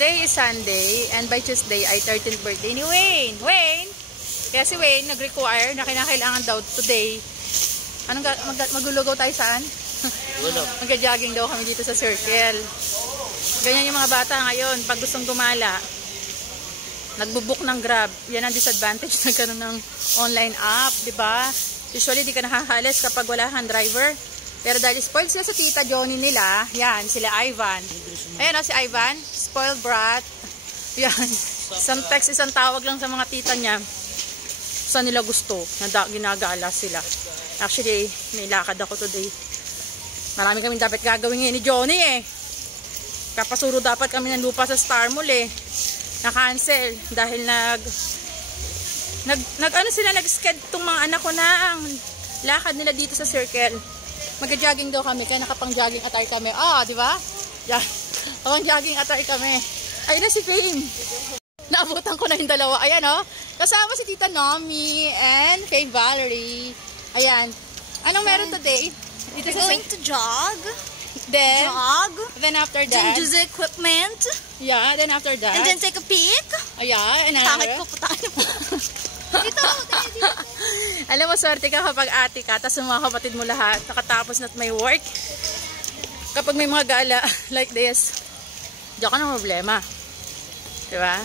Today is Sunday, and by Tuesday ay 13th birthday ni Wayne. Wayne! Kaya si Wayne nag-require na kinakailangan daw today. Anong magulugaw tayo saan? Mag-jogging daw kami dito sa circle. Ganyan yung mga bata ngayon. Pag gustong gumala, nagbubook ng Grab. Yan ang disadvantage na gano'n ng online app, di ba? Usually, di ka nakakalis kapag wala kang driver. Pero dahil spoiled sila sa tita Johnny nila, yan, sila Ivan. Ayan o, si Ivan, spoiled brat. Yan, isang text, isang tawag lang sa mga tita niya. Saan nila gusto, na ginagala sila. Actually, may lakad ako today. Marami kaming dapat gagawin ngayon ni Johnny eh. Kapasuro dapat kami ng lupa sa Star Mall eh. Na-cancel dahil nag-sked tong mga anak ko na ang lakad nila dito sa circle. Mag-jogging daw kami, kaya nakapang-jogging attire kami. Di ba? Yan. Pang-jogging attire kami. Ayun na si Fame. Naabutan ko na yung dalawa. Ayan kasama si Tita Nomi and Faye Valerie. Ayan. Anong meron today? We're going to jog. Then after that, then use the equipment. Yeah, then after that. And then take a peek. Yeah, and Takot ko pa tayo. Dito. Alam mo, swerte ka kapag ate ka, tapos mga kapatid mo lahat, nakatapos na't may work. Kapag may mga gala like this, diyan ka na problema. Diba?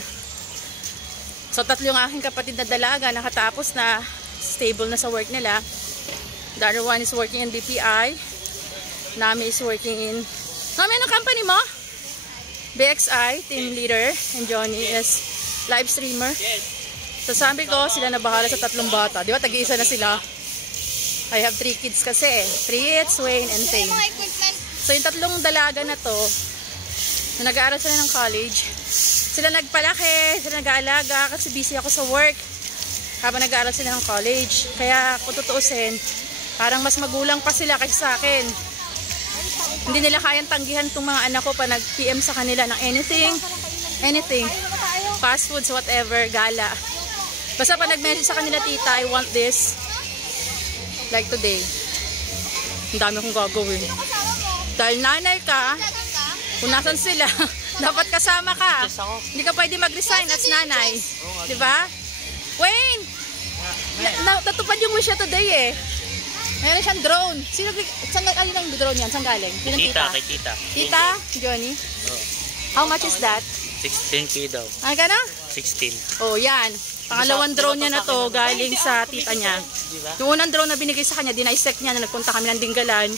So, 3 yung aking kapatid na dalaga, nakatapos na, stable na sa work nila. The other one is working in DPI. Nami is working in... Nami, anong company mo? BXI, team leader. And Johnny is live streamer. So sabi ko, sila na bahala sa 3 bata. Di ba, tag-iisa na sila. I have 3 kids kasi. Fritz, Wayne, and Faye. So yung 3 dalaga na to, na nag-aaral sila ng college, sila nagpalaki, sila nag-aalaga kasi busy ako sa work habang nag-aaral sila ng college. Kaya kung tutuusin, parang mas magulang pa sila kaysa sa akin. Hindi nila kayang tanggihan itong mga anak ko pa nag-PM sa kanila ng anything. Fast foods, whatever, gala. Basta pa nag-message sa kanila, tita, I want this. Like today. Ang dami kong gagawin. Dahil nanay ka, kung nasan sila, dapat kasama ka. Hindi ka pwede mag-resign as nanay. Diba? Wayne! Natupad yung wish today eh. Mayroon siyang drone. Saan ang drone yan? Saan galing? Tita, kay tita. Tita? Johnny? How much is that? 16K daw. Ano ka na? 16. Oh, yan. Pangalawang drone niya na to galing sa tita niya. Yung unang drone na binigay sa kanya, dinaisect niya na nagpunta kami ng Dinggalan.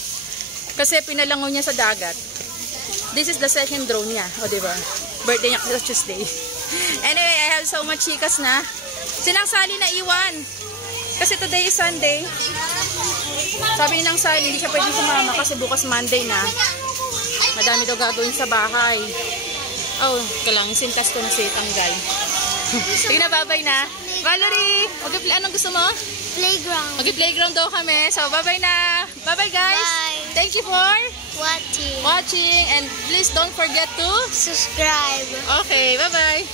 Kasi pinalangaw niya sa dagat. This is the second drone niya. O, diba? Birthday niya sa Tuesday. Anyway, I have so much chikas na. Sinang Sally na iwan. Kasi today is Sunday. Sabi ng Sally, hindi siya pwedeng sumama kasi bukas Monday na. Madami daw gagawin sa bahay. Oh, kailangan sintas ko na si tanggal. Sige na, bye-bye na. Valerie, anong gusto mo? Playground. Mag-playground daw kami. So, bye-bye na. Bye-bye, guys. Bye. Thank you for watching. And please don't forget to subscribe. Okay, bye-bye.